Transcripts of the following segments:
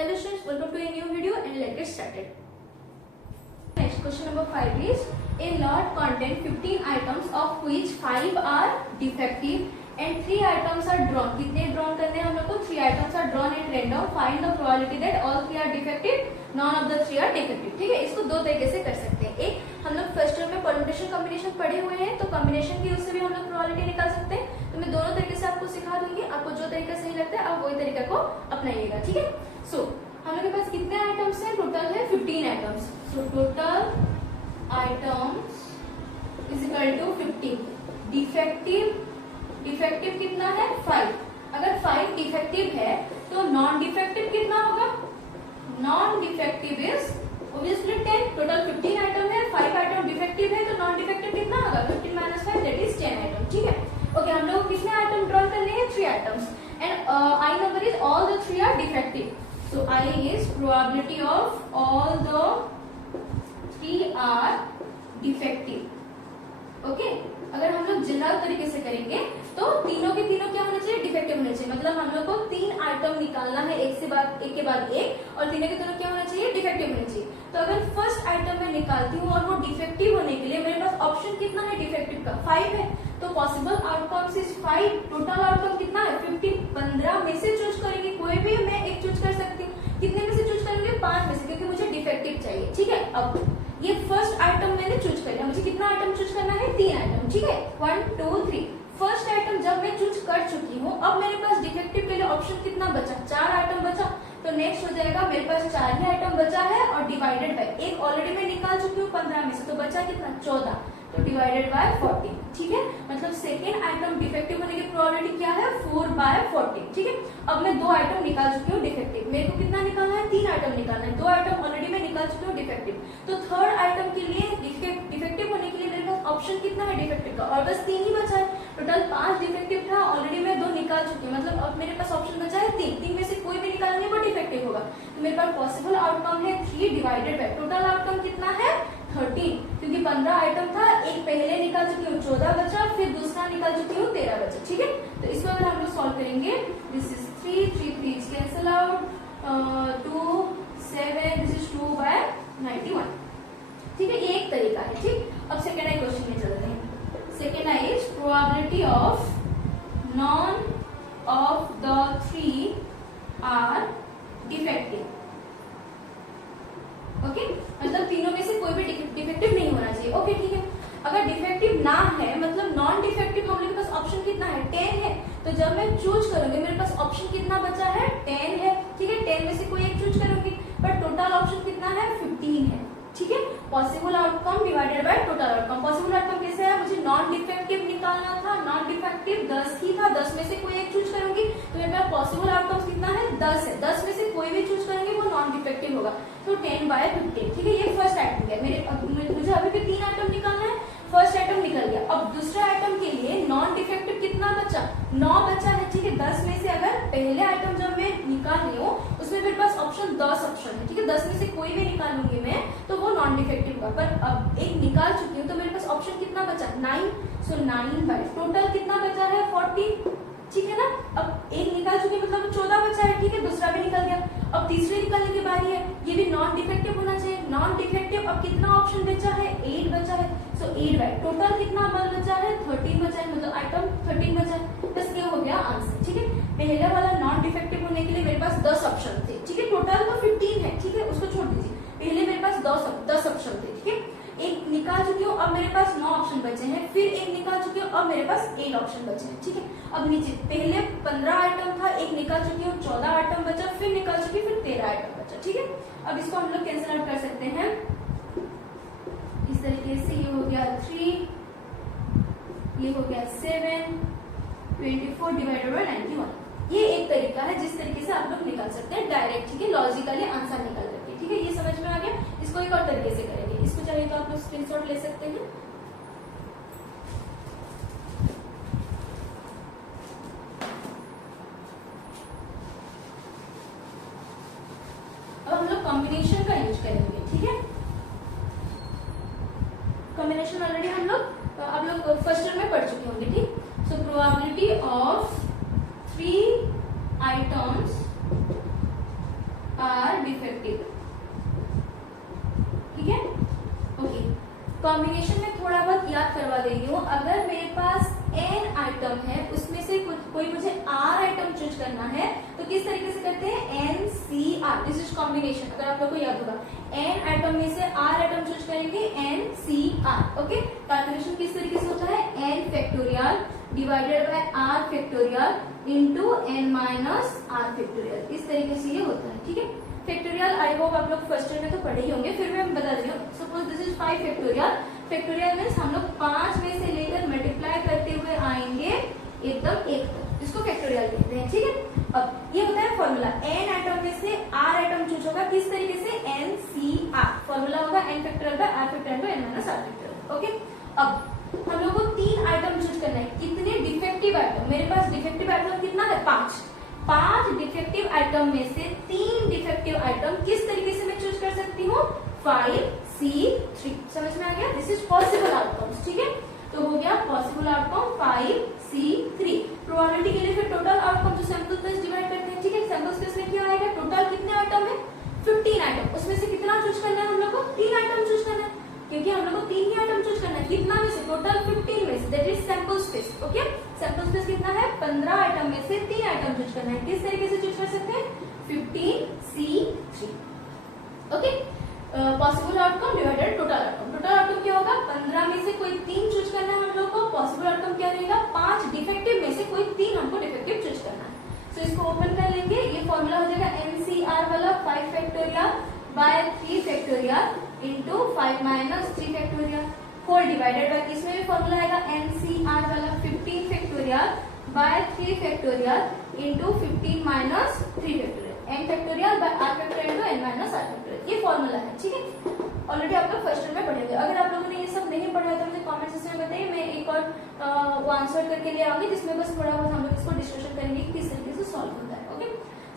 Hello students, welcome to a new video and let's get started. Next question number 5 is a lot contain 15 items of which 5 are defective and 3 items are drawn. कितने drawn करने हैं हम लोग को? 3 items are drawn at random. Find the probability that all 3 are defective, none of the 3 are defective. ठीक है, इसको दो तरीके से कर सकते हैं. एक हम लोग फर्स्ट टर्म में परम्यूटेशन कॉम्बिनेशन पढ़े हुए हैं, तो कॉम्बिनेशन की उससे भी हम लोग प्रोबेबिलिटी निकाल सकते हैं. तो मैं दोनों तरीके से आपको सिखा दूंगी. आपको जो तरीका सही लगता है आप वही तरीका को अपनाइएगा. ठीक है. सो हम लोग के पास कितने आइटम्स हैं? टोटल है 15 items. So total items is equal to 15. Defective कितना है? 5. अगर 5 डिफेक्टिव है तो नॉन डिफेक्टिव कितना होगा? Non defective is obviously 10. Total 15 item है, 5 आइटम डिफेक्टिव है, तो नॉन डिफेक्टिव कितना होगा? 15 माइनस 5 दैट इज 10 आइटम. ठीक है. ओके, हम लोग कितने आइटम ड्रॉ करने हैं? 3 items. And I number is all the 3 are defective. So I is probability of all the 3 are defective. Okay? अगर हम लोग जनरल तरीके से करेंगे तो तीनों के तीनों क्या होने चाहिए? डिफेक्टिव होने चाहिए. मतलब हम लोग को 3 आइटम निकालना है, एक के बाद एक, और तीनों के तीनों क्या होना चाहिए? डिफेक्टिव होने चाहिए. तो अगर फर्स्ट आइटम मैं निकालती हूँ और वो डिफेक्टिव होने के लिए मेरे पास ऑप्शन कितना है डिफेक्टिव का? 5 है. तो possible outcomes is 5. Total outcome कितना है? 15. 15 में से चूज करेंगे, कोई भी मैं एक चूज कर सकती हूँ. कितने में से चूज करेंगे? 5 में से, क्योंकि मुझे डिफेक्टिव चाहिए. ठीक है. अब ये फर्स्ट आइटम मैंने चूज कर लिया. मुझे कितना आइटम चूज करना है? 3 आइटम. ठीक है. 1 2 3. फर्स्ट आइटम जब मैं चूज कर चुकी हूँ, अब मेरे पास डिफेक्टिव के लिए ऑप्शन कितना बचा? 4 आइटम बचा. तो नेक्स्ट हो जाएगा मेरे पास 4 ही आइटम बचा है और डिवाइडेड बाय एक ऑलरेडी मैं निकाल चुकी हूँ 15 में से, तो बचा कितना? 14. तो डिवाइडेड बाय 40. ठीक है. मतलब सेकेंड आइटम डिफेक्टिव होने की प्रोबेबिलिटी क्या है? 4/40. ठीक है. अब मैं 2 आइटम निकाल चुकी हूँ डिफेक्टिव. मेरे को कितना निकालना है? 3 आइटम निकालना है. 2 आइटम ऑलरेडी मैं निकाल चुकी हूँ डिफेक्टिव. तो थर्ड आइटम के लिए डिफेक्टिव होने के लिए मेरे पास ऑप्शन कितना है डिफेक्टिव का? और बस 3 ही बचा है. टोटल 5 डिफेक्टिव था, ऑलरेडी मैं 2 निकाल चुकी हूँ. मतलब अब मेरे पास ऑप्शन बचा है 3. 3 में से कोई भी निकालना है वो डिफेक्टिव होगा. तो मेरे पास पॉसिबल आउटकम है 3 डिवाइडेड बाय टोटल आउटकम कितना है? 13. क्योंकि 15 आइटम था, एक पहले निकाल चुकी हूँ, 14 बचा, फिर दूसरा निकाल चुकी हूँ, 13 बचा. ठीक है. तो इसको अगर हम लोग सॉल्व करेंगे, this is 3 3 cancel out, 2 7, this is 2/91. ठीक है. ये एक तरीका है. ठीक. अब सेकेंड आई क्वेश्चन में चलते हैं. Second I is probability of none of the 3 are defective. Okay. मतलब तीनों में से कोई भी डिफेक्टिव नहीं होना चाहिए. ओके. ठीक है. अगर डिफेक्टिव ना है, मतलब नॉन डिफेक्टिव, हम लोग के पास ऑप्शन कितना है? 10 है. तो जब मैं चूज करूंगी मेरे पास ऑप्शन कितना बचा है? 10 है. ठीक है. 10 में से कोई एक चूज करूंगी, पर टोटल ऑप्शन कितना है? 15 है. ठीक है. Possible outcome divided by total outcome. Possible outcome कैसे है? मुझे नॉन डिफेक्टिव निकालना था. नॉन डिफेक्टिव 10 ही था. 10 में से कोई एक चूज करूंगी, तो मेरे पास पॉसिबल आउटकम कितना है? 10 है. 10 में से कोई भी चूज करेंगे वो नॉन डिफेक्टिव होगा. तो 10/15. ठीक है. ये फर्स्ट आइटम है. मुझे अभी भी 3 आइटम निकालना है. फर्स्ट आइटम निकल गया. अब दूसरे आइटम के लिए नॉन डिफेक्टिव कितना बचा? 9 बचा है. ठीक है. 10 में से अगर पहले आइटम जब मैं निकाल रही हूँ उसमें मेरे पास ऑप्शन 10 ऑप्शन है. ठीक है. 10 में से कोई भी निकालूंगी मैं तो वो नॉन डिफेक्टिव होगा. पर अब एक निकाल चुकी हूँ तो मेरे पास ऑप्शन कितना बचा? 9. सो 9/, टोटल कितना बचा है? 40. ठीक है ना. अब एक निकाल चुकी मतलब 14 बचा है. ठीक है. दूसरा भी निकल गया. अब तीसरे निकालने की बारी है. ये भी नॉन डिफेक्टिव होना चाहिए. नॉन डिफेक्टिव अब कितना ऑप्शन बचा है? 8 बचा है. सो 8/, टोटल कितना बचा है? 13 बचा है. मतलब आइटम 13 बचा है. बस ये हो गया आंसर. ठीक है. पहले वाला नॉन डिफेक्टिव होने के लिए मेरे पास 10 ऑप्शन थे. ठीक है. टोटल तो 15 है. ठीक है. उसको छोड़ दीजिए. पहले मेरे पास 10 ऑप्शन थे. ठीक है. एक निकाल चुकी हूँ, अब मेरे पास 9 ऑप्शन बचे हैं. फिर एक निकाल चुकी हूँ, अब मेरे पास 8 ऑप्शन बचे हैं. ठीक है. अब नीचे पहले 15 आइटम था, एक निकाल चुकी हूँ, 14 आइटम बचा, फिर निकाल चुकी, फिर 13 आइटम बचा. ठीक है. अब इसको हम लोग कैंसिल आउट कर सकते हैं इस तरीके से. ये हो गया 3, ये हो गया 7, 24 डिवाइडेड बाय 91. ये एक तरीका है जिस तरीके से आप लोग निकाल सकते हैं डायरेक्ट. ठीक है. लॉजिकली आंसर निकाल करके. ठीक है. ये समझ में आ गया. इसको एक और तरीके से करेंगे. इसको चाहिए तो आप लोग स्क्रीनशॉट ले सकते हैं. अब हम लोग कॉम्बिनेशन का यूज करेंगे. ठीक है. कॉम्बिनेशन ऑलरेडी हम लोग आप लोग फर्स्ट ईयर में पढ़ चुके होंगे. ठीक. So probability of 3 items are are defective, ठीक है। ओके, कॉम्बिनेशन में थोड़ा बहुत याद करवा दे रही हूँ। अगर मेरे पास n आइटम है, उसमें से कोई मुझे r आइटम चूज करना है, तो किस तरीके से करते हैं, n c r, this is combination. अगर आप लोग को याद होगा, n आइटम में से r आइटम चूज करेंगे, n c r। Okay, calculation किस तरीके से होता है, n factorial divided by r factorial into n minus r factorial, इस तरीके से ये होता है, ठीक है। फैक्टोरियल आई होप आप लोग फर्स्ट ईयर में तो पढ़े ही होंगे, फिर मैं बता रही हूँ। Suppose this is 5 factorial, factorial means हम लोग 5 में से लेकर मल्टीप्लाई करते हुए आएंगे एकदम 1 तक, इसको फैक्टोरियल कहते हैं, ठीक है। अब ये होता है फॉर्मूला, n आइटम में से r आइटम चूज होगा, किस तरीके से, n c r, फॉर्मूला होगा n factorial by r factorial by n minus r factorial. Okay, अब हम लोग को 3 आइटम चूज करना है। कितने डिफेक्टिव आइटम, मेरे पास डिफेक्टिव आइटम कितना है, 5 डिफेक्टिव आइटम में से 3 डिफेक्टिव आइटम किस तरीके से मैं चूज कर सकती हूँ, 5C3, समझ में आ गया। दिस इज पॉसिबल आउटकम्स, ठीक है। तो हो गया पॉसिबल आउटकम 5C3। प्रोबेबिलिटी के लिए फिर टोटल आउटकम जो सैंपल स्पेस डिवाइड करते हैं, ठीक है। सैंपल स्पेस में क्या आएगा, टोटल कितने आइटम है, 15 आइटम, उसमें से कितना चूज करना है हम लोग को, 3 आइटम चूज करना है, क्योंकि हम लोग को 3 ही आइटम चूज करना है। कितना में से, टोटल 15 में से, that is sample space. Okay, sample space कितना है, 15 आइटम में से 3 आइटम चूज करना है। किस तरीके से चूज कर सकते हैं, 15C3। Okay, possible outcome divided total outcome. Total outcome क्या होगा, 15 में से कोई 3 चूज करना है हम लोग को। पॉसिबल आउटकम क्या रहेगा, 5 डिफेक्टिव में से कोई 3 हमको डिफेक्टिव चूज करना है। सो इसको ओपन कर लेंगे, ये फॉर्मूला हो जाएगा NCR वाला 5 factorial by 3 factorial into 5 minus 3 factorial, whole divided by, इसमें भी फॉर्मूला आएगा NCR वाला 15 factorial by 3 factorial into 15 minus 3 factorial, n factorial by r factorial into n minus r factorial, ये फॉर्मूला है, ठीक है। ऑलरेडी आप लोग फर्स्ट ईयर में पढ़ेंगे। अगर आप लोगों ने ये सब नहीं पढ़ा है तो मुझे कमेंट सेक्शन में बताइए, मैं एक और वो आंसर करके ले आऊंगी, जिसमें बस थोड़ा बहुत हम लोग इसको डिस्कशन करेंगे कि किस तरीके से सॉल्व होता है। ओके,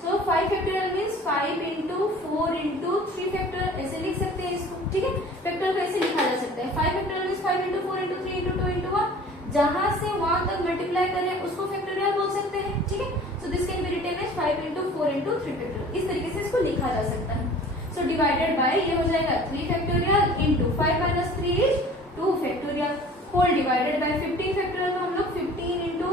सो 5 factorial means 5 into 4 into 3 factorial, ऐसे लिख सकते हैं इसको, ठीक है। फैक्टोरियल को ऐसे लिखा जा सकता है, 5 factorial means 5 into 4 into 3 into 2 into 1, जहां से वहां तक मल्टीप्लाई करें उसको फैक्टोरियल बोल सकते हैं, ठीक है। So this can be written as 5 into 4 into 3 factorial, इस तरीके से इसको लिखा जा सकता है। सो डिवाइडेड बाय, ये हो जाएगा 3 factorial into 5 minus 3 is 2 factorial, whole divided by 15 factorial को हम लोग 15 इंटू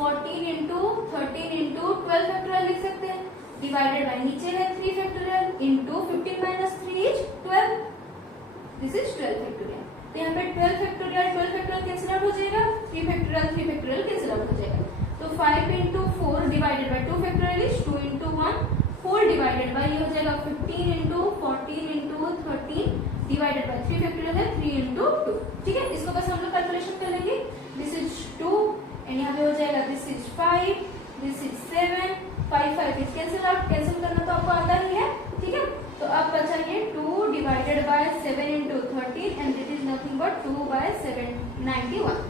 14 इंटू 13 इंटू 12 फैक्टोरियल लिख सकते हैं, डिवाइडेड बाय नीचे है 3 factorial into 15 minus 3 is 12, this is 12 factorial. तो यहाँ पे 12 फैक्टोरियल कैंसिल आउट हो जाएगा, 3 फैक्टोरियल कैंसिल आउट हो जाएगा। तो 5 into 4 divided by 2 factorial is 2 into 1, whole divided by, ये हो जाएगा 15 into 14 into 13 divided by 3 factorial है 3 इंटू 2, ठीक है। इसको बस हम लोग कैलकुलेशन कर लेंगे, दिस इज 2 एंड यहाँ पे हो जाएगा this is 5, this is 7, 5 is cancel out, cancel करना तो आपको आता ही है, ठीक है। तो अब बचा ये 2 divided by 7 into 13 and this is nothing but 2 by 7, 91।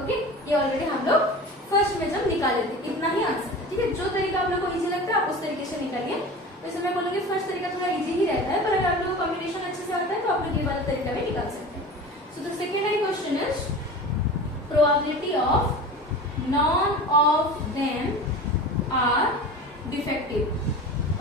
Okay, ये ऑलरेडी हम लोग फर्स्ट में जब निकाले थे, इतना ही आंसर है, ठीक है। जो तरीका आप लोग को इजी लगता है आप उस तरीके से निकालिए। वैसे मैं बोलूंगी फर्स्ट तरीका थोड़ा इजी ही रहता है, पर अगर आप लोग को कॉम्बिनेशन अच्छे से आता है तो आप लोग ये वाला तरीका भी निकाल सकते हैं। So the secondary question is probability of none of them are defective.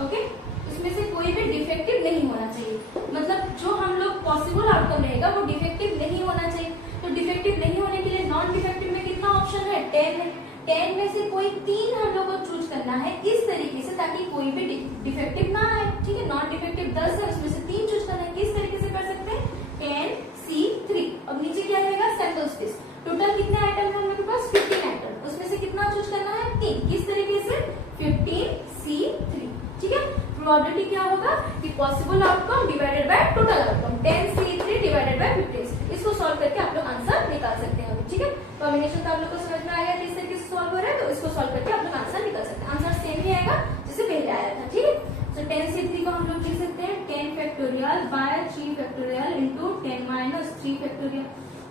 Okay, इसमें से कोई भी डिफेक्टिव नहीं होना चाहिए, मतलब जो हम लोग पॉसिबल आउटकम रहेगा वो डिफेक्टिव नहीं होना चाहिए। तो डिफेक्टिव नहीं होने के लिए नॉन डिफेक्टिव में कितना ऑप्शन है, 10 है। 10 में से कोई 3 हम लोग को चूज करना है इस तरीके से ताकि कोई भी डिफेक्टिव ना आए, ठीक है। नॉन डिफेक्टिव 10 है, उसमें से 3 चूज करना है, किस तरीके से कर सकते हैं, 10C3। अब नीचे क्या रहेगा, सैंपल स्पेस, टोटल कितने आइटम है हम लोग के पास, 15 आइटम, उसमें से कितना चूज करना है, 3, किस तरीके से, 15C3, ठीक है। प्रोबेबिलिटी क्या होगा कि possible outcome divided by total outcome, 10C3 divided by 15C3। इसको सॉल्व करके आप लोग आंसर निकाल सकते हैं, ठीक है। कॉम्बिनेशन तो आप लोग को समझ में आ गया किस तरीके से सॉल्व हो रहा है, तो इसको सॉल्व करके आप लोग आंसर निकाल सकते हैं। आंसर सेम ही आएगा जैसे पहले आया था, ठीक है। तो 10C3 को हम लोग लिख सकते हैं 10 factorial by 3 factorial into 10 minus 3 factorial,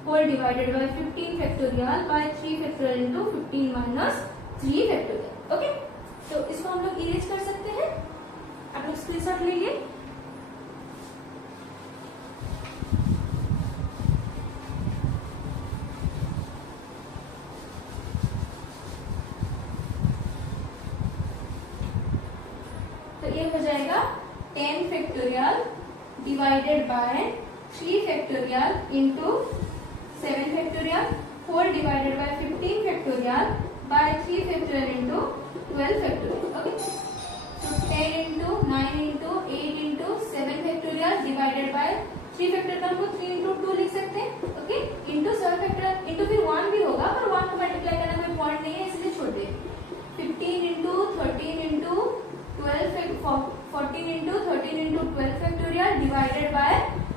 whole divided by 15 factorial by 3 factorial into 15 minus 3 factorial. Okay, तो इसको हम लोग इरेज कर सकते हैं, आप लोग स्क्रीनशॉट लीजिए। ये हो जाएगा 10 factorial divided by 3 factorial into 7 factorial 4 divided by 15 factorial by 3 factorial into 12 factorial. Okay, so 10 into 9 into 8 into 7 factorial divided by 3 factorial का हमको 3 इंटू 2 लिख सकते हैं। ओके, इंटू 7 फैक्टोरियल इंटू फिर 1 भी होगा, पर 1 को मल्टीप्लाई करना कोई पॉइंट नहीं है इसलिए छोड़ दे। 15 into 13 into 12 14 into 13 into 12 factorial divided by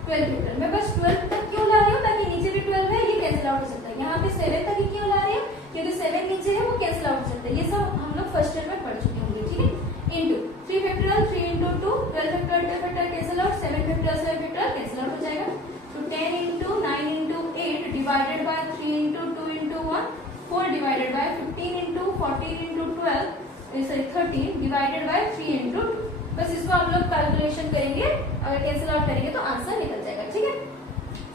12 factorial. मैं बस 12 तक क्यों ला रही हूँ, ताकि नीचे भी 12 है ये कैंसिल आउट हो सकता है। यहाँ पे 7 तक ही क्यों ला रही हूँ, क्योंकि 7 नीचे है वो कैंसिल आउट हो सकता है। ये सब हम लोग फर्स्ट ईयर में पढ़ चुके होंगे। ठीक है, into 3 factorial 3 into 2 12 factorial cancel out, 7 factorial 7 factorial cancel out हो जाएगा। तो 10 into 9 into 8 divided by 3 into 2 into 1 4 divided by 15 into 14 into 12 13 divided by 3 into 2। बस इसको हम लोग कैलकुलेशन करेंगे, अगर कैंसिल आउट करेंगे तो आंसर निकल जाएगा। ठीक है,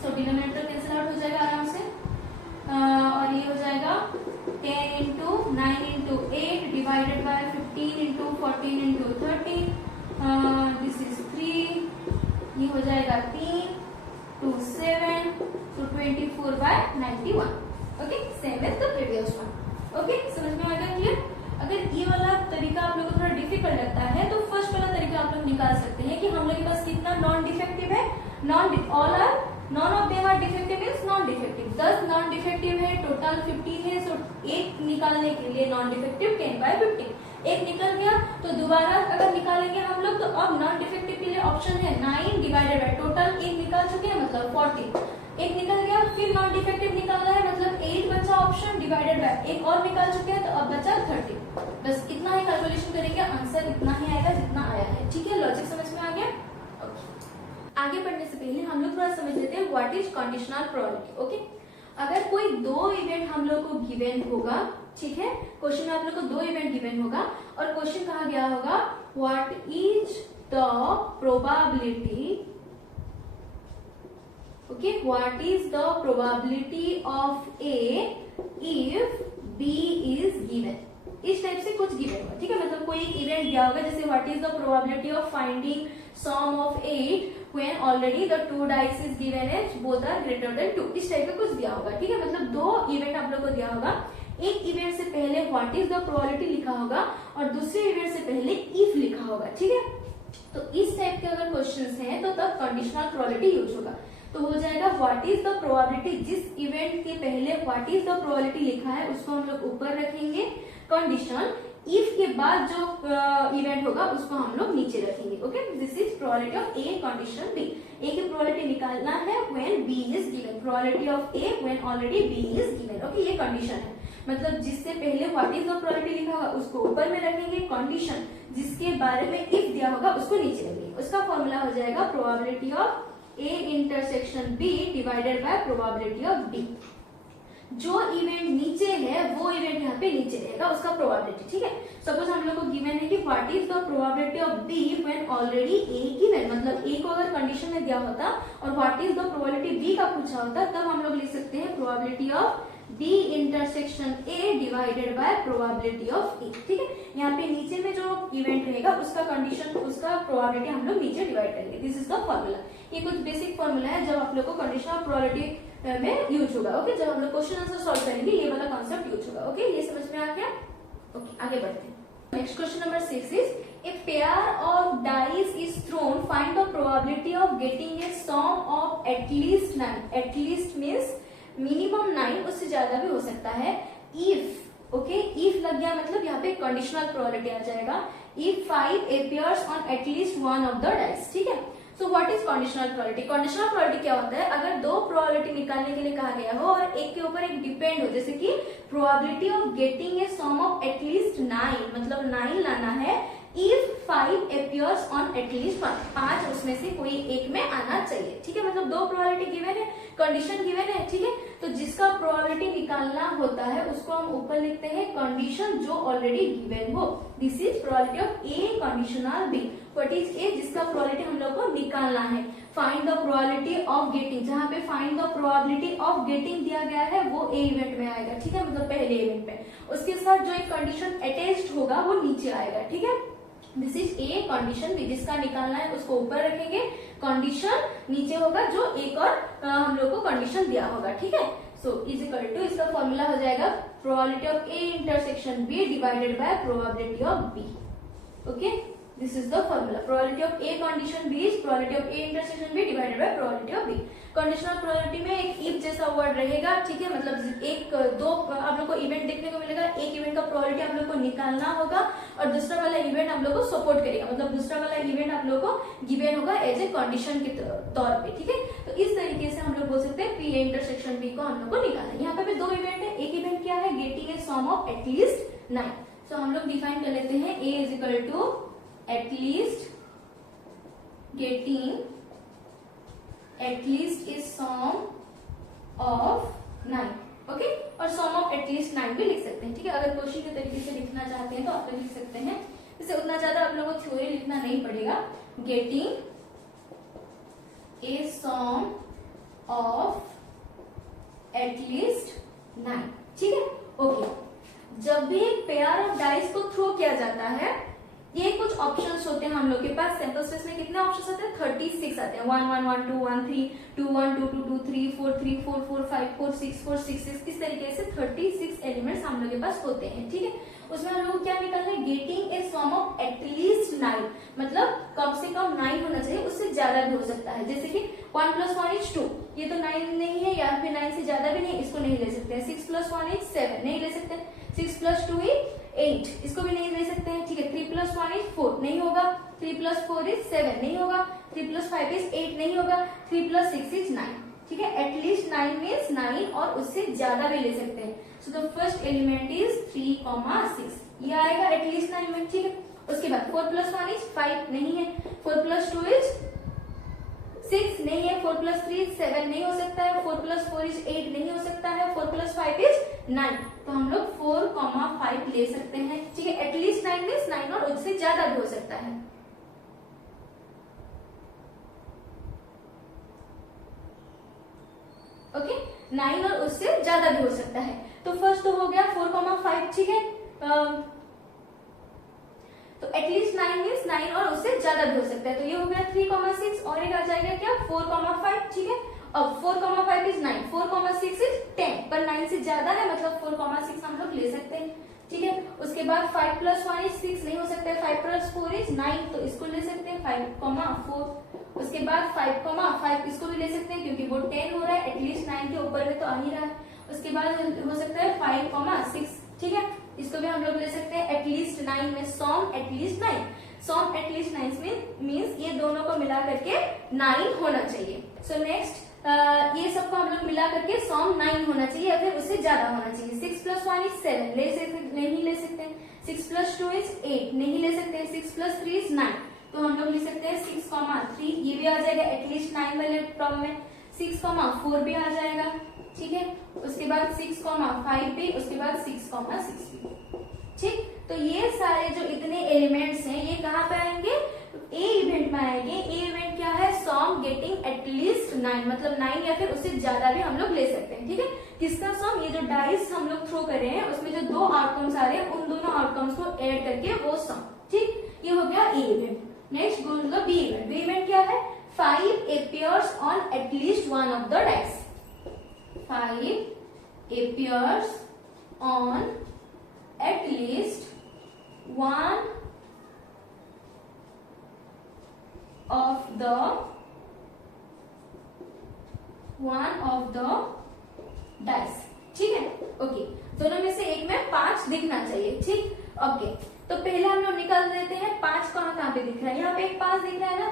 सो डिनोमिनेटर कैंसिल आउट हो जाएगा आराम से, और ये हो जाएगा 10 into 9 into 8 divided by 15 into 14 into 13 this is 3, ये हो जाएगा 3 2 7 so 24 by 91। Okay, same as the previous one. Okay, समझ में आ गया क्लियर। अगर ये वाला तरीका आप लोगों को थोड़ा डिफिकल्ट लगता है तो फर्स्ट वाला तरीका आप लोग निकाल सकते हैं कि हम लोग के पास कितना नॉन डिफेक्टिव है, none of them are defective means non defective. 10 non defective है, टोटल 15 है, सो एक निकालने के लिए नॉन डिफेक्टिव 10 by 15। एक निकल गया तो दोबारा अगर निकालेंगे हम लोग, तो अब नॉन डिफेक्टिव के लिए ऑप्शन है 9 डिवाइडेड बाय टोटल एक निकाल चुके हैं मतलब 40, एक निकल गया, फिर नॉन डिफेक्टिव निकालना है मतलब 8 बचा ऑप्शन डिवाइडेड बाय एक और निकाल चुके हैं तो अब बचा 30। बस इतना ही कैलकुलेशन करेंगे, आंसर इतना ही आएगा जितना आया है। ठीक है, लॉजिक समझ में आ गया। आगे बढ़ने से पहले हम लोग थोड़ा समझ लेते हैं what is conditional probability. Okay, अगर कोई दो इवेंट हम लोग को गिवन होगा, ठीक है, क्वेश्चन में आप लोग को दो इवेंट गिवन होगा और क्वेश्चन कहा गया होगा what is the probability, okay, what is the probability of A if B is given. इस टाइप से कुछ गिवन होगा। ठीक है, मतलब कोई एक इवेंट दिया होगा, जैसे what is the probability of finding sum of 8 when already the 2 dice is given as both are greater than 2। इस टाइप का कुछ दिया होगा। ठीक है, मतलब दो इवेंट आप लोग को दिया होगा, एक इवेंट से पहले व्हाट इज द प्रोबेबिलिटी लिखा होगा और दूसरे इवेंट से पहले इफ लिखा होगा। ठीक है, तो इस टाइप के अगर क्वेश्चंस हैं तो तब कंडीशनल प्रोबेबिलिटी यूज होगा। तो हो जाएगा व्हाट इज द प्रोबेबिलिटी, जिस इवेंट के पहले व्हाट इज द प्रोबेबिलिटी लिखा है उसको हम लोग ऊपर रखेंगे कंडीशनल, इफ के बाद जो इवेंट होगा उसको हम लोग नीचे रखेंगे। Okay, this is probability of A condition B. A की प्रोबेबिलिटी निकालना है when B is given, probability of A when already B is given. Okay, ये कंडीशन है, मतलब जिससे पहले व्हाट इज द प्रोबेबिलिटी लिखा होगा उसको ऊपर में रखेंगे, कंडीशन जिसके बारे में इफ दिया होगा उसको नीचे रखेंगे। उसका फॉर्मूला हो जाएगा probability of A intersection B divided by probability of B. जो इवेंट नीचे है वो इवेंट यहाँ पे नीचे रहेगा, उसका प्रोबेबिलिटी। ठीक है, सपोज हम लोग को गिवन है कि what is the probability of B when already A given, मतलब ए को अगर कंडीशन में दिया होता और what is the probability B का पूछा होता तब हम लोग लिख सकते हैं probability of B intersection A divided by probability of A. ठीक है, यहाँ पे नीचे में जो इवेंट रहेगा उसका कंडीशन, उसका प्रोबेबिलिटी हम लोग नीचे डिवाइड करेंगे। This is the formula. ये कुछ बेसिक फॉर्मूला है जब आप लोग को कंडीशनल प्रोबेबिलिटी में यूज होगा। ओके, जब हम लोग क्वेश्चन आंसर सॉल्व करेंगे ये वाला कॉन्सेप्ट यूज होगा। ओके, ये समझ में आ गया। ओके, आगे बढ़ते हैं। Next question number 6 is a pair of dice is thrown, find the probability of getting a sum of at least 9। At least means minimum 9, उससे ज्यादा भी हो सकता है। इफ, ओके, इफ लग गया मतलब यहाँ पे कंडीशनल प्रोबेबिलिटी आ जाएगा। If 5 appears on at least one of the dice। ठीक है, so what is conditional probability. Conditional probability क्या होता है, अगर दो प्रोबेबिलिटी निकालने के लिए कहा गया हो और एक के ऊपर एक डिपेंड हो, जैसे कि probability of getting a sum of at least 9, मतलब 9 लाना है। If 5 appears on at least 1, 5 उसमें से कोई एक में आना चाहिए। ठीक है, मतलब दो प्रोबेबिलिटी गिवन है, कंडीशन गिवन है। ठीक है, तो जिसका प्रोबेबिलिटी निकालना होता है उसको हम ऊपर लिखते हैं कंडीशन जो ऑलरेडी गिवन हो। This is probability of A conditional B. What is A, जिसका प्रोबेबिलिटी हम लोग को निकालना है। Find the probability of getting, जहां पे find the probability of getting दिया गया है वो ए इवेंट में आएगा। ठीक है, मतलब पहले इवेंट में, उसके साथ जो एक कंडीशन अटैच्ड होगा वो नीचे आएगा। ठीक है, this is A condition B, जिसका निकालना है उसको ऊपर रखेंगे, कंडीशन नीचे होगा जो एक और हम लोग को कंडीशन दिया होगा, ठीक है। सो इज इक्वल टू, इसका फॉर्मूला हो जाएगा probability of A intersection B divided by probability of B. Okay, this is the formula, probability of A condition B is probability of A intersection B divided by probability of B. Conditional probability में एक if जैसा word रहेगा, ठीक है, मतलब एक दो आप लोग को इवेंट देखने को मिलेगा, एक इवेंट का प्रोबेबिलिटी आप लोग को निकालना होगा और दूसरा वाला इवेंट आप लोग को सपोर्ट करेगा, मतलब दूसरा वाला इवेंट आप लोग को गिवन होगा एज ए कंडीशन के तौर पे, ठीक है। तो इस तरीके से हम लोग बोल सकते हैं पी ए इंटरसेक्शन बी को हम लोग को निकालना है। यहाँ पे भी दो इवेंट है, एक इवेंट क्या है, getting a sum of at least 9। So हम लोग डिफाइन कर लेते हैं A is equal to at least getting at least is sum of 9, okay. और sum of at least 9 भी लिख सकते हैं, ठीक है। अगर क्वेश्चन के तरीके से लिखना चाहते हैं तो आप लोग लिख सकते हैं, इससे उतना ज्यादा आप लोगों को थ्योरी लिखना नहीं पड़ेगा। getting a sum of at least 9, ठीक है, ओके। जब भी एक पेयर ऑफ डाइस को थ्रो किया जाता है, ये कुछ ऑप्शंस होते हैं हम लोग के पास। सैंपल स्पेस में कितने ऑप्शंस आते हैं, 36 आते हैं, 1 1 1 2 1 3 2 1 2 2 2 3 4 3 4 4 5 4 6 4 6 6, इस तरीके से 36 एलिमेंट्स हम लोग के पास होते हैं, ठीक है। उसमें हम लोग क्या निकालना है, getting a sum of at least 9, मतलब कम से कम 9 होना चाहिए, उससे ज्यादा भी हो सकता है। जैसे कि 1 + 1 = 2, ये तो 9 नहीं है, या फिर 9 से ज्यादा भी नहीं, इसको नहीं ले सकते हैं। 6 + 1 = 7, नहीं ले सकते हैं। 6 + 2 = 8, इसको भी नहीं ले सकते हैं, ठीक है। 3 + 1 = 4, नहीं होगा। 3 + 4 = 7, नहीं होगा। 3 + 5 = 8, नहीं होगा। 3 + 6 = 9, ठीक है। एटलीस्ट 9 मीन्स 9 और उससे ज्यादा भी ले सकते हैं। So the first element is 3, 6, ये आएगा एटलीस्ट 9 में, ठीक है। उसके बाद 4 + 1 = 5, नहीं है। 4 + 2 = 6, नहीं है। 4 + 3 = 7, नहीं हो सकता है। 4 + 4 = 8, नहीं हो सकता है। 4 + 5 = 9, तो हम लोग 4, 5 ले सकते हैं, ठीक है। एटलीस्ट 9 मीन्स 9 और उससे ज्यादा भी हो सकता है, ओके। 9 और उससे ज्यादा भी हो सकता है। तो फर्स्ट तो हो गया 4, 5, ठीक है। तो एटलीस्ट 9 मीन्स 9 और उससे ज्यादा भी हो सकता है, तो ये हो गया 3, 6 और एक आ जाएगा क्या, 4, 5, ठीक है। अब 4, 5 = 9, 4, 6 = 10, पर 9 से ज्यादा है, मतलब 4, 6 हम लोग ले सकते हैं, ठीक है। उसके बाद 5 + 1 = 6, नहीं हो सकता है। 5 + 4 = 9, तो इसको ले सकते हैं 5, 4। उसके बाद 5, 5 इसको भी ले सकते हैं, क्योंकि वो 10 हो रहा है, एटलीस्ट 9 के ऊपर में तो आ ही रहा है। उसके बाद हो सकता है 5, 6, ठीक है, इसको भी हम लोग ले सकते हैं एटलीस्ट 9 में। सम एटलीस्ट 9, सम एटलीस्ट 9 मीन्स ये दोनों को मिला करके 9 होना चाहिए। सो नेक्स्ट, ये सबको हम लोग मिला करके सम 9 होना चाहिए या फिर उससे ज्यादा होना चाहिए। 6 + 1 = 7, नहीं ले सकते। 6 + 2 = 8, नहीं ले सकते। 6 + 3 = 9, तो हम लोग ले सकते हैं 6, 3, ये भी आ जाएगा एटलीस्ट 9 वाले टर्म में। 6, 4 भी आ जाएगा, ठीक है। उसके बाद 6, 5 भी, उसके बाद 6, 6 भी, ठीक। तो ये सारे जो इतने एलिमेंट्स हैं ये कहाँ पे आएंगे, ए इवेंट में आएंगे। ए इवेंट क्या है, सम गेटिंग एटलीस्ट 9, मतलब 9 या फिर उससे ज्यादा भी हम लोग ले सकते हैं, ठीक है। किसका सम, ये जो डाइस हम लोग थ्रो कर रहे हैं उसमें जो 2 आउटकम्स आ रहे हैं उन दोनों आउटकम्स को ऐड करके वो सम, ठीक। ये हो गया A event. Next go to the B event. B event क्या है, 5 appears on at least one of the dice. 5 appears on at least one of the dice, ठीक है, ओके। दोनों में से एक में 5 दिखना चाहिए, ठीक, ओके। तो पहले हम लोग निकाल देते हैं 5 कहाँ पे दिख रहा है, यहाँ पे एक 5 दिख रहा है ना।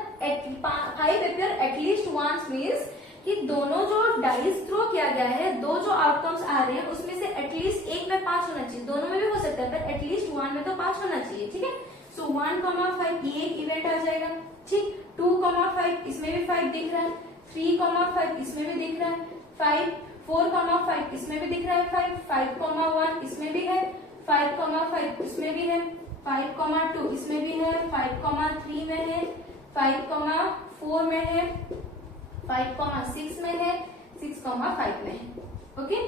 5 appear at least once means कि दोनों जो डाइस थ्रो किया गया है, दो जो आउटकम्स आ रहे हैं उसमें से एटलीस्ट एक में 5 होना चाहिए। दोनों में भी हो सकता है पर एटलीस्ट 1 में तो 5 होना चाहिए, ठीक है। सो 1, 5 ये एक इवेंट आ जाएगा, ठीक। 2, 5 इसमें भी 5 दिख रहा है। 3, 5 इसमें भी दिख रहा है 5। 4, 5 इसमें भी दिख रहा है 5। 5, 1 इसमें भी है। 5, 5 इसमें भी है। 5, 2 इसमें भी है। 5, 3 में है। 5, 4 में है। 5, 6 में है। 6, 5 में है, ओके।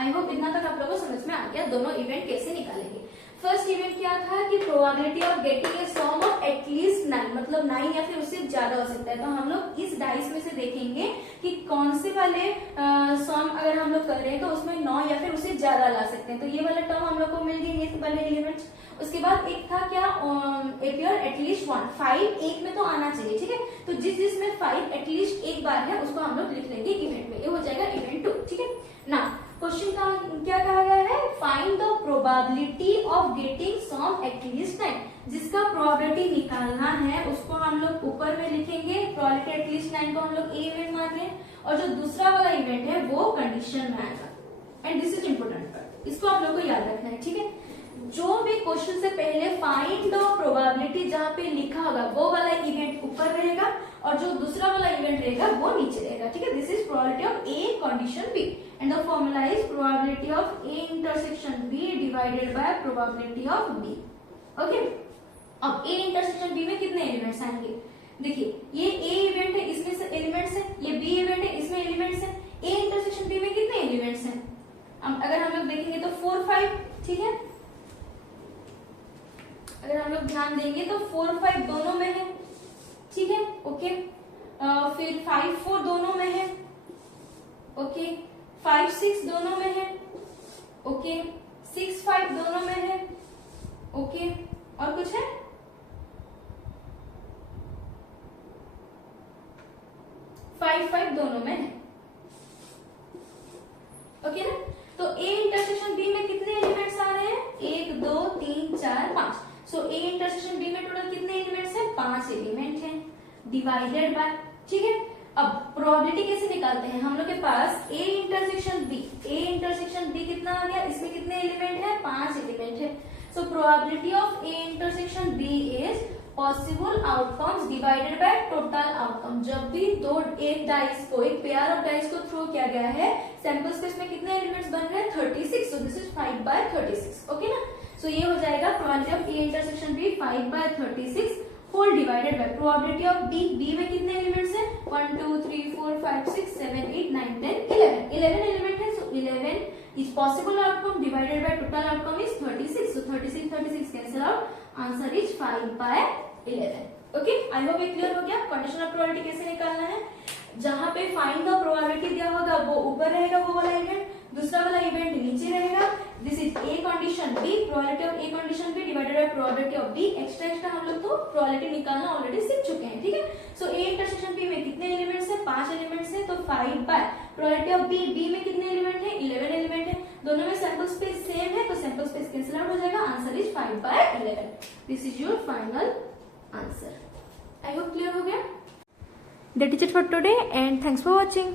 आई होप इतना तक आप लोगों को समझ में आ गया दोनों इवेंट कैसे निकालेंगे। फर्स्ट इवेंट क्या था कि probability of getting a sum of at least 9, मतलब 9 या फिर उससे ज्यादा हो सकता है। तो हम लोग इस डाइस में से देखेंगे कि कौन से वाले सम अगर हम लोग कर रहे हैं तो उसमें 9 या फिर उससे ज्यादा ला सकते हैं। तो ये वाला टर्म हम लोग को मिल गई, ये वाले एलिमेंट्स। उसके बाद एक था क्या, अपियर एटलीस्ट 1, 5 एक में तो आना चाहिए, ठीक है। तो जिसमें 5 एटलीस्ट एक बार है उसको हम लोग लिख लेंगे इवेंट में, ये हो जाएगा इवेंट 2, ठीक है ना। क्वेश्चन का क्या कहा गया है, find the probability of getting sum at least 9, जिसका प्रोबेबिलिटी निकालना है उसको हम लोग ऊपर में लिखेंगे, प्रोबेबिलिटी एटलीस्ट 9 को हम लोग ए इवेंट मान रहे हैं, और जो दूसरा वाला इवेंट है वो कंडीशन में आएगा। And this is important part, इसको आप लोग को याद रखना है, ठीक है। जो भी क्वेश्चन से पहले फाइंड द प्रोबेबिलिटी जहां पे लिखा होगा वो वाला इवेंट ऊपर रहेगा और जो दूसरा वाला इवेंट रहेगा वो नीचे रहेगा, ठीक है। This is probability of A condition B and the formula is probability of A intersection B divided by probability of B, okay. अब ए इंटरसेक्शन बी में कितने एलिमेंट्स आएंगे, देखिए ये ए इवेंट है, इसमें से एलिमेंट्स है, ये बी इवेंट है, इसमें एलिमेंट्स है। ए इंटरसेक्शन बी में कितने एलिमेंट्स हैं, अगर हम लोग देखेंगे तो 4, 5, ठीक है। अगर हम लोग ध्यान देंगे तो 4, 5 दोनों में है, ठीक है, ओके। फिर 5, 4 दोनों में है, ओके। 5, 6 दोनों में है, ओके। 6, 5 दोनों में है, ओके। और कुछ है, फाइव 5 दोनों में है, ओके ना। तो ए इंटरसेक्शन बी में कितने एलिमेंट्स आ रहे हैं, 1, 2, 3, 4, 5। सो ए इंटरसेक्शन बी में टोटल कितने एलिमेंट्स हैं, 5 एलिमेंट हैं, डिवाइडेड बाय, ठीक है। अब प्रोबेबिलिटी कैसे निकालते हैं, हम लोग के पास ए इंटरसेक्शन बी कितना आ गया, इसमें कितने एलिमेंट है, 5 एलिमेंट है। So probability of A intersection B is possible outcomes divided by total outcome. जब भी एक डाइस को, एक पेयर ऑफ डाइस को थ्रो किया गया है, सैंपल स्पेस में कितने एलिमेंट्स बन रहे हैं, 36। सो दिस इज 5/36, ओके ना। सो ये हो जाएगा probability of A intersection B 5/36 whole divided by probability of B में कितने एलिमेंट्स हैं, 1, 2, 3, 4, 5, 6, 7, 8, 9, 10, 11 एलिमेंट है। सो 11 is possible outcome divided by total outcome is 36. So 36 cancel out, answer is 5/11. Okay, I hope ये clear हो गया। कंडीशन ऑफ प्रोबेबिलिटी कैसे निकालना है, जहां पे फाइंड द प्रोबेबिलिटी दिया होगा वो ऊपर रहेगा वो वाला इवेंट, दूसरा वाला इवेंट नीचे रहेगा। This is A condition B, probability of A condition B divided by probability of B. Extra हम लोग तो प्रोबेबिलिटी निकालना ऑलरेडी सीख चुके हैं, ठीक है। सो ए इंटरसेक्शन बी में कितने एलिमेंट्स है, 5 एलिमेंट्स है, तो 5 बाय प्रोबेबिलिटी ऑफ बी में कितने एलिमेंट है, 11 एलिमेंट है। दोनों में सैंपल स्पेस सेम है तो सैंपल स्पेस कैंसिल आउट हो जाएगा, answer is 5/11। This is your final answer. I hope clear हो गया। That is it for today and thanks for watching.